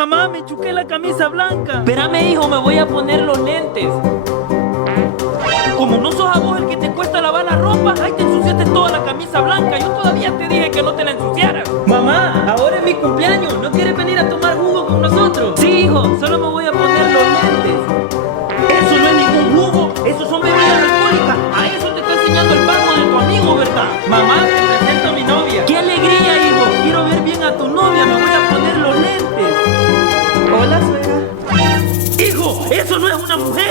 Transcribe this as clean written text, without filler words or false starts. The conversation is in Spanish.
Mamá, me chuqué la camisa blanca. Espérame, hijo, me voy a poner los lentes. Como no sos a vos el que te cuesta lavar la ropa, ahí te ensuciaste toda la camisa blanca. Yo todavía te dije que no te la ensuciaras. Mamá, ahora es mi cumpleaños. ¿No quieres venir a tomar jugo con nosotros? Sí, hijo, solo me voy a poner los lentes. Eso no es ningún jugo, eso son bebidas alcohólicas. A eso te está enseñando el banco de tu amigo, ¿verdad? Mamá, te presento a mi novia. ¡Qué alegría, hijo! Quiero ver bien a tu novia, me voy a poner los lentes. Hola, suegra. Hijo, eso no es una mujer.